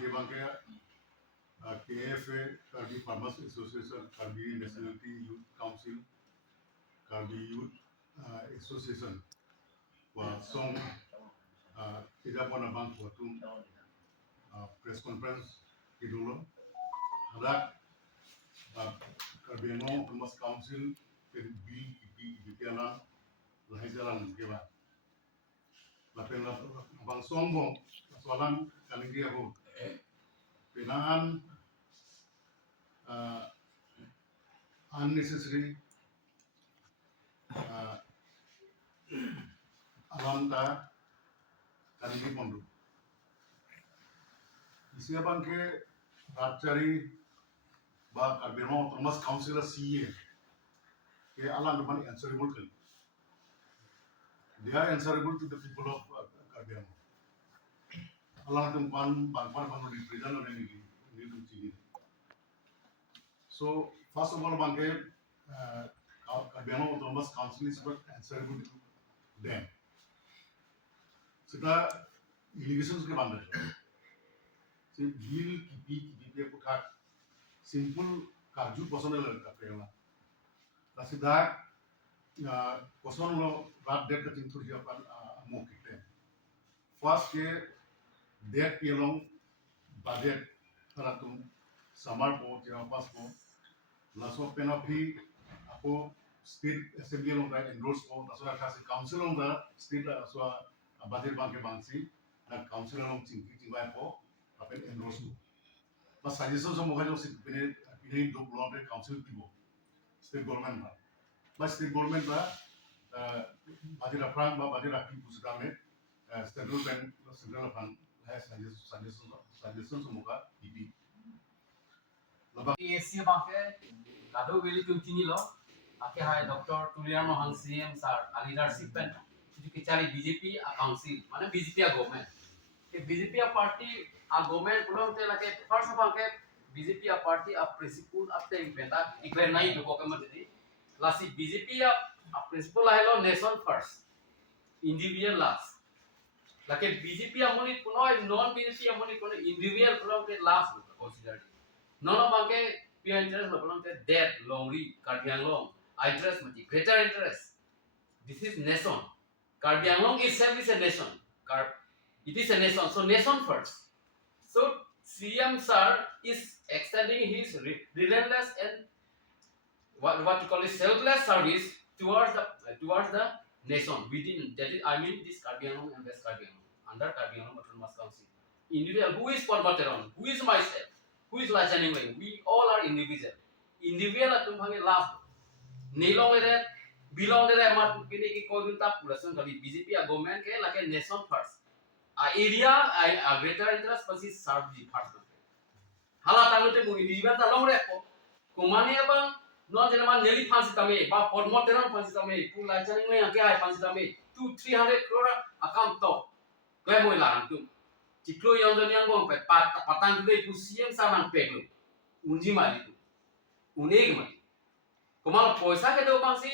pherangke KFA Karbi Farmers Association, Karbi Nationality Youth Council, Karbi Youth Association, wa song tidak pernah bang waktu press conference dulu, ada Karbi Farmers Council Karbi kipi alam lahir jalan kepha. Lapen bang song bong soalan kali dia ho penaan unnecessary alam ta kali dia pondu. Siapa ke Ratchari ba Karbi Farmers Council CEM ke alam depan answerable kan. They are answerable to the people of Karbi. Allah tu pan represent on any need. So first of all, bangke Karbi Farmers Council is answerable to them. Kita allegations ke bandar. Si bill kipi aphuthak simple kaju personal kapela. Tapi dah person lo rat dek keting tu dia pan mau kita. First ke dek pialong budget teratum samar po jangan pas po. Langsung penapi aku state assembly long dah endorse po. Langsung kasih council long dah state langsung budget bangke bangsi dan council long cingkai po apa endorse po. Mas suggestion semua kan sih pilih dua long dah council tibo state government lah. Mas state government lah budget apprang ba budget api pusat kami central fund suggestion semua kipi. KNYC kado beli tuni lo, akhir hai Dr. Tuliram Ronghang CEM sar leadership pen, jadi cari BJP council, mana BJP government. BJP party government pulang te lagi first bangke BJP party principle te implement declare nahi do ko jadi, lasi BJP principle lah lo nation first, individual last. Lagi BJP amoni puno non BJP amoni puno individual pulang te last consider. None of bangke pure interest pulang te dead longri Karbi Anglong interest mati greater interest. This is nation. Karbi Anglong itself is a nation. It is a nation. So nation first. So CEM sir is extending his relentless and what you call it selfless service towards the nation within that is I mean this Karbi Anglong and West Karbi Anglong under Karbi Anglong Autonomous Council. Individual who is Porbateron, who is myself, who is Laichan Engleng, we all are individual. Individual atum bhange last. Nilong ere belong ere mat pini ki kodun tap pulasan kali BJP government ke like nation first. Area greater interest pasi serve the first. Hala tamu te mu individual ta long re ko. Kumani abang non jenaman neli fansi tame ba Porbateron fansi tame pu Laichan Engleng ke ai fansi tame 200-300 crore account to. Kaya mo ilan tu. Ciklo yang dunia gong pe patang tu itu CEM saman peglo unji mali tu unik mali kemal poisa ke do bangsi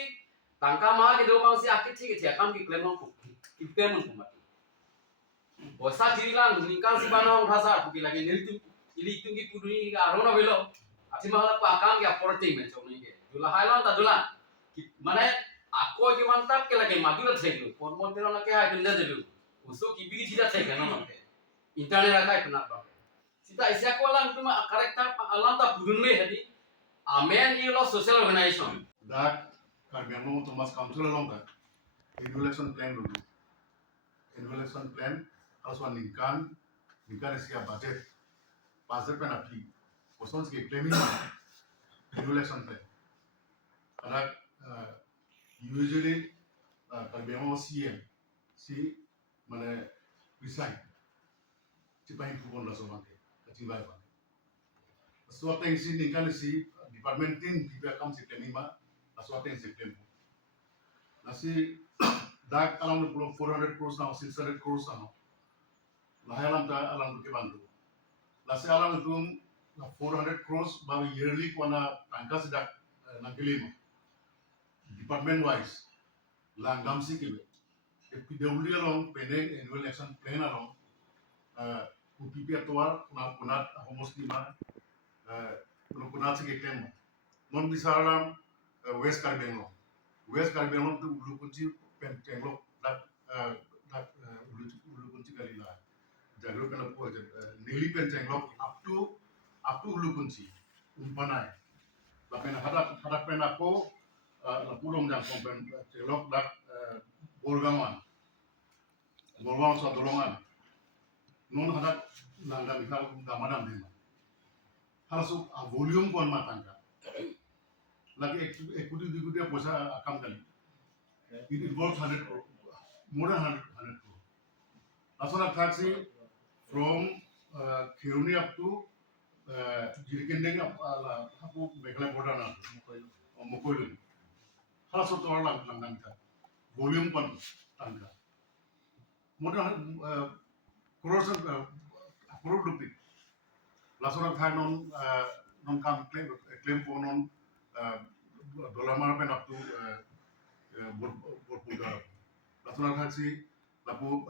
tangka ma ke do bangsi akit cik akam ki claim nong ki payment mati poisa jirilang ningkang si banong rasa buki lagi niltu ili tungi puduni arona belo ati mahala pa akam ki apporting men chong ni ke dula hailan ta dula mane akoi ki mantap ke lagi madura theglo pormon pero na ke ha dunda delu uso ki bigi jida theglo no mate internet akai pernah pakai. Sita isya ko lang cuma karakter alam tak budun le hadi. Amen ilo social organization. That Karbi Farmers Council along that evaluation plan dulu. Evaluation plan harus waningkan siap budget. Budget pen api. Kosong segi claiming evaluation plan. Karena usually Karbi Farmers CEM si mana resign. Cipai kupon lah sobange, kacimbai bang. Suatu yang si ningkan si department tin kita kam si claiming ma, suatu yang si claim. Nasi dak alam tu pulau 400 crores na 600 crores na. Lahir alam tu ke bantu. Nasi alam tu 400 crores bawa yearly kuana tangka sedak nangkelim. Department wise, langgam si kebe. PWD along pending annual action plan along. pipi atual kunat homosti ma kunat se claim non bisaram West Carbenglo. West Carbenglo tu ulu kunci pentenglo dak ulu kunci kalila. Jagro kana po nili pentenglo up to ulu kunci umpanai. Lapena hadak pena ko la pulong jang kompen telok dak bolgaman sa dolongan non hadak nangga mikal gamadam dema. Halasuk a volume kon matangka. Lagi equity posa akam kali. It involves 100 crore, more than 100 crore. Asana taxi from Kiruni up to Jirikendeng up hapu Meghalaya border na Mokoilun. Halasuk to lang volume kon tangka. More than crores of crore rupees. Lasana tha non kam claim for non dollar marapen up to Borpulgar. Lasana taxi lapu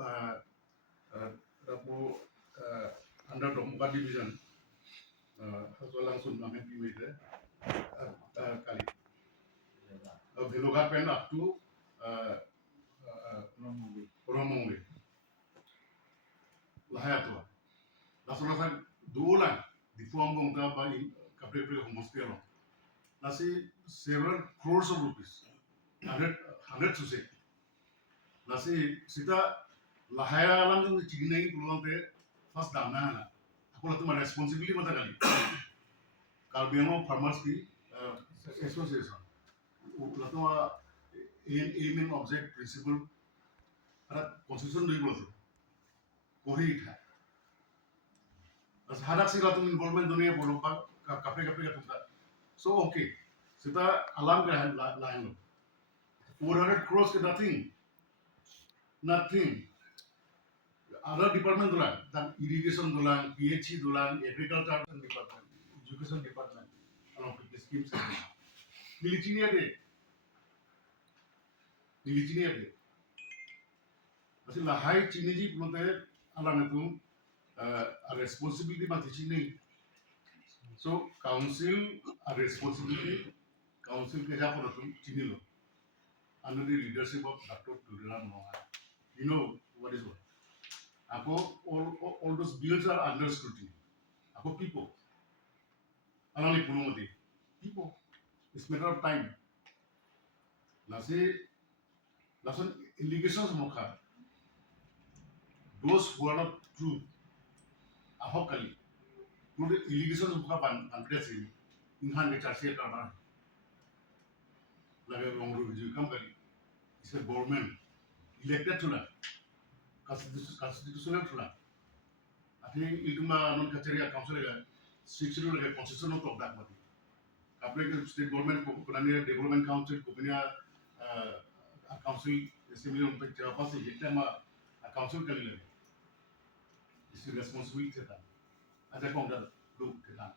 under Domuka division haso langsung amei made kali. Beloga pen up to Romongwe. Lahaya tua. Lasana taxi dulan di form gongta by kapre homostero. Nasi several crores of rupees. Hundreds to say. Nasi sita lahaya alam tu cigine pulang te first damna na. Aku lalu mana responsibility mata kali. Kalbiano farmers ki association. Lalu aim and object principle. Ada constitution doi bola tu. Kohi itha. As hadak si lalu involvement dunia bolong pak kapre katung. So okay. Sita alam ke lain lo. 400 crores ke nothing. Other department dulang, dan irrigation dulang, PHE dulang, agriculture department, education department, along with the schemes. Nilichini ade. Masih lahai chini ji pulote alang itu a responsibility mati chini. So council a responsibility, council kerja pun chini lo. Under the leadership of Dr. Tuliram Ronghang. You know what is what? All those bills are under scrutiny. People. Anali punumati. People. It's matter of time. Lason allegations mokha. Those who are not true. Ahokali. Through the allegations mokha bandresi. Inhan ke charge karna. Lage wrong review kam kali. It's a government elected to la. Constitutional to la. I think iltuma non kaceria council lega 6 lega constitution of that mati. Apne state government ko kunani development council ko punya council assembly untuk apa sih kita mah council kali lagi. This is responsibility kita. Aja kong dah lu kita.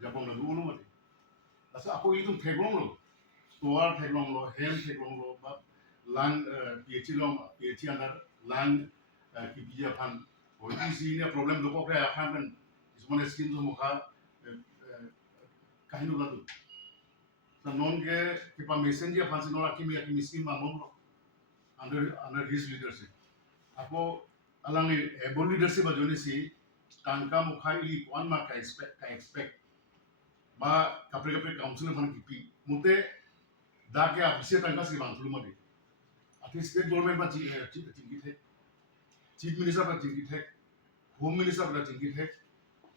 Japong dah dulu mati. Asa aku itu teglong lo. Tuar teglong lo, hem teglong lo, lang PhD andar lang kipi Aphan. Ini problem doko kaya Aphan kan. Semua skin tu muka kahin ulah tu. Non ke kepha messenger Aphan sinora kimi skin mamom under his leadership. Aku alang able leadership bajoni si tangka muka ili kuan ma ka expect. Ba kapre council Aphan kipi. Mute dah ke appreciate tangka si bang tulumadi. Ati state government ba cingkit hai. Chief minister ba cingkit hai. Home minister ba cingkit hai.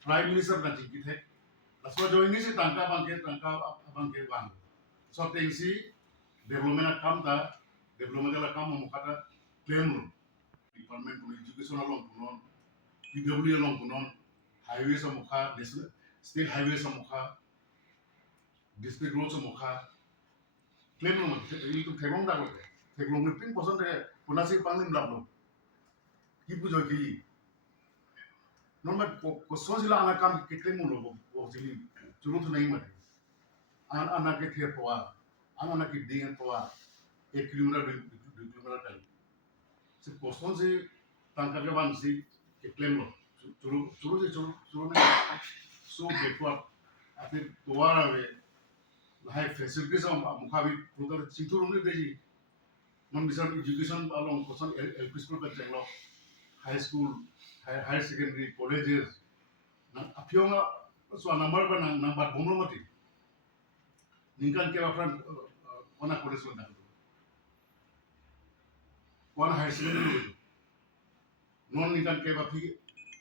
Prime minister ba cingkit hai. Aswa jo ini si tangka abang ke bang. So tengsi development la kam mukata claim department ko education along kunon PW along kunon highway sa mukha state highway sa mukha district road sa mukha claim mo itu thegong da ko thegong ni 3% de punasi panglim labno ki pujo ki normal ko sojila ana kam ke claim mo bo jili churu to nahi mate ana ke the poa ana ke ding poa 1 kilometer 2 kilometer kali se poston se tangka ke ban si ke claim lo churu so backward. I think Tuara way, like facilities on Mukavi, Puka, Chiturumi, the non education along person LP school, high school, higher secondary, colleges. A few so a number of number Bomomati. Ninkan came from one of college one high secondary. Non Ninkan came up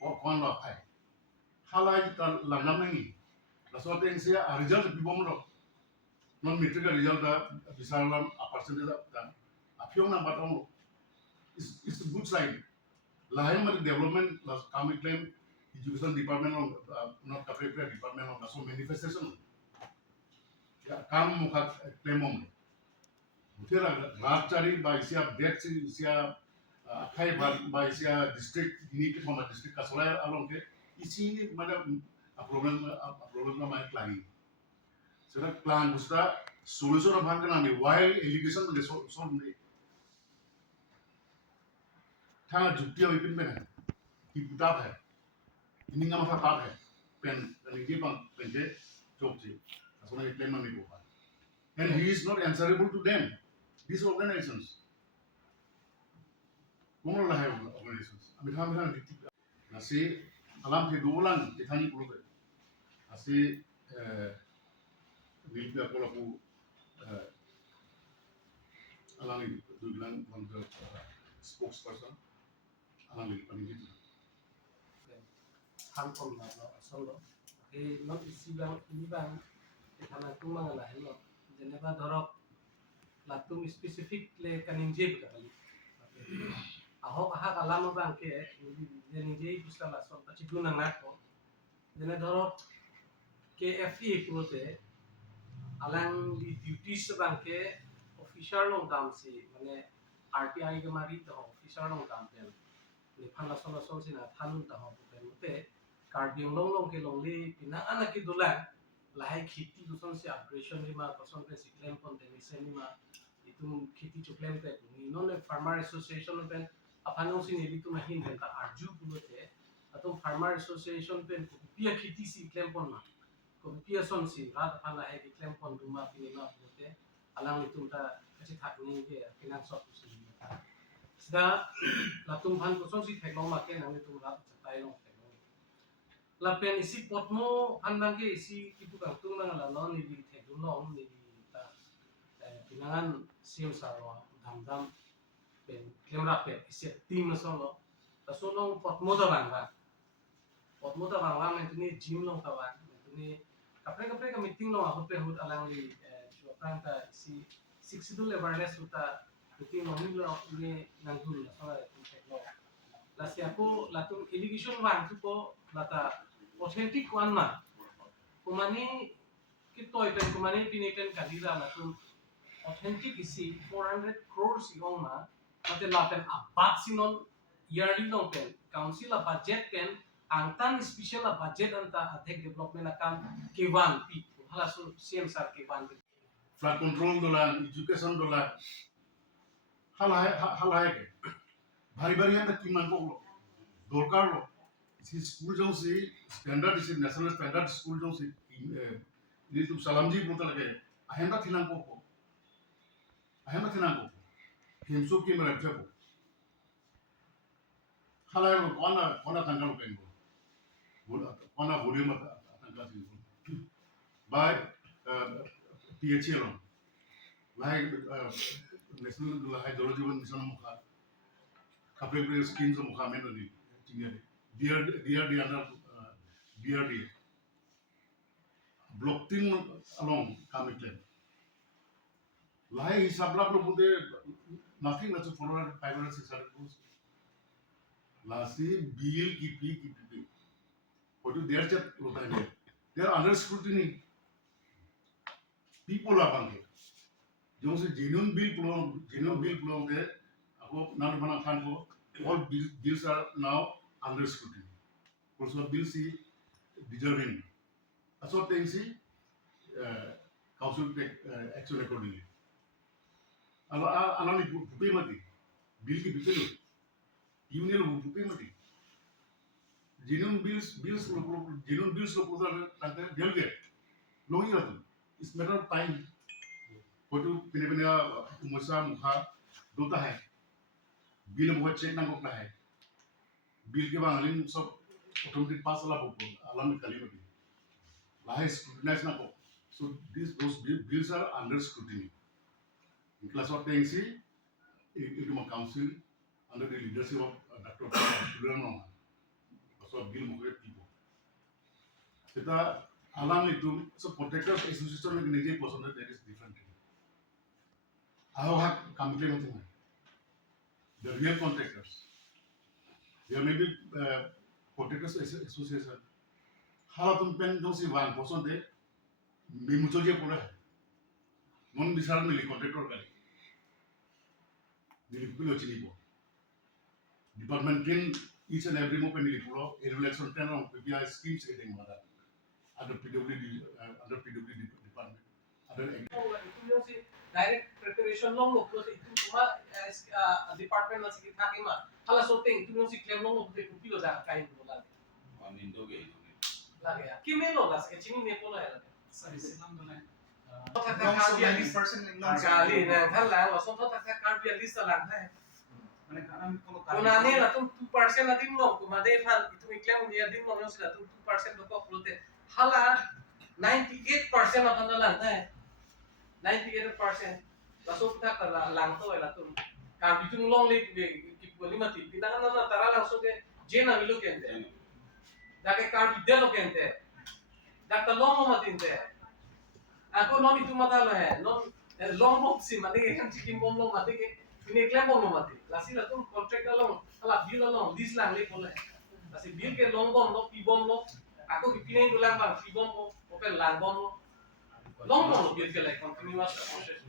or one of high. Halai Lanamani. That's what they say a result of Bibomo. Non metric result Bisalam, a percentage of that. A few number it's a good sign. Lahayam development, Kami claim, education department, not the department, so manifestation. Kam muka claim Mutera Rachari by Sia Dex, Sia Kai by Sia district, unique from a district Kasola along there. Is madam a problem of my client. So that plan was the solution of Hankanami, while education is so Tana Jutia Vipin Ben, he put up her. Iningam of a part pen, and he gave on Pente, Chokchi. That's what I claim on the and he is not answerable to them. These organizations. Kumul have organizations. I mean, how many? I say, Alam Tidulan, Titani Group. I say, Nilpia Kolapu, Alam Dulan, one the spokesperson. Alam Nilpani. Tham công là nó xong đó thì nó bị si bang thì thằng nào cũng mang lại nó Geneva dorok là tum specific le kaninje ka kali aho aha alam bang ke kaninje bisa la son pachi gunang nako jene dorok KFA purote alang di duties bang ke official long kam si mane RTI ke mari to official long kam pen le phana son sina thanun ta ho te कार्डियम लोंग के लोंगली पिना अना की दुला लाहे खेती दुसन से ऑपरेशन नि मा पसन पे सिक्लेम पन देनिसे नि मा इतुम खेती चुक्लेम पे नो ने फार्मर एसोसिएशन पे अपानो से नेली तुम हिन है ता आरजू पुलोते अतुम फार्मर एसोसिएशन पे पिया खेती सिक्लेम पन मा को पिया सन से रात फाना है कि क्लेम पन दुमा पिने मा पुलोते अलांग तुम ता कछि थाकनी के किना सब से सदा लातुम भान पसन से थेलो मा के नामे तुम रात चताई लो Lapen isi potmo anbangke isi ibu kangtung nang lalo ni di tegulong ni di ta pinangan CEM sarwa dam pen klemra pe isi tim solo ta solo potmo da bang mentuni gym long ta bang mentuni kapre ka meeting no ahut pe hut alang li chuapang ta isi sixidul awareness uta meeting no ni nangul sala tekno la siapo latum irrigation wan tu ko lata authentic one ma kumani kitoi pen kumani piniken kadira latum authentic isi 400 crores yong ma mate lapen abat sinon yearly long pen council a budget pen angtan special a budget anta athek development akam K1 p hala so CEM sar K1 Flood control dolan, education dolan. Halai ke. Bari yang tak kiman ko dorkar lo. Si school jauh si standard isi national standard school jauh si ini tu salamji pun tak lagi. Ahem tak tinang ko. Himsuk ki mereka ko. Halai lo kona tanggal lo pengo. Kona volume tanggal si. By PHA lo. Like national hydrology one mission mukha. Kapre schemes mukha men ni. DRD under DRD block 3 along Kamitan. Lai sablap lo bude nothing to follow 500 600 rules. Lasi bill kipi. What do their chat they are under scrutiny. People are bangke. जो से genuine bill belong there. Ako nan mana khan ko all bills are now under scrutiny. Also, bills see deserving. That's what they see. Council take action accordingly. Alani pupi mati. Bill ki bill. Union pupi mati. genuine bills proposal tante they'll get long year it's matter of time photo pine musa mukha dota hai bill बहुत check ना करता है bill के बाद अलिन सब automatic pass वाला बोल alarm निकाली होती है लाहे scrutinize ना को so those bills are under scrutiny in class of TNC it is a council under the leadership of Dr. Tuliram Ronghang so bill mukhe people सेटा alarm itu so contractors association में निजे पसंद है that is different how have complain होते हैं the real contractors there may be contractors association hala tum pen dong si 1% de me mucho je pura hai non bisar mili contractor kali mili pulo chini po department kin each and every mo pe mili pulo election plan on PPI schemes getting mada under PWD department other itu sih direct preparation long loh terus itu cuma department masih kita kima kalau shooting itu sih claim long loh itu kilo dah kain bola lagi ya kimi lo lah sketching ni pola ya Sorry, silang doon kali nah kan lah lo soal tak karbia list lah kan Mana kanan kalau Kunani lah tuh 2% lah tim lo, kumade fan itu iklan dia tim lo yang sudah tuh 2% lo kok pelote. Hala 98% apa nalan teh, 98%. Langsung kita kerja langsung lah tuh. Kan itu ngulong lip boleh mati. Kita kan nana tara langsung ke jena milu kente. Dake kan video lo kente. Dak long lo mati kente. Aku non itu mata lo he, non long box sih mati kan cikin bom lo mati ke. Ini klaim bom mati. Lasi lah tuh kontrak long, kalau bill long, list lang lip boleh. Lasi bill ke long bom lo, pi bom lo. Aku kipinin dulu lang bang, pi bom lo, open lang bom lo. Long bom lo bill ke like continuous process.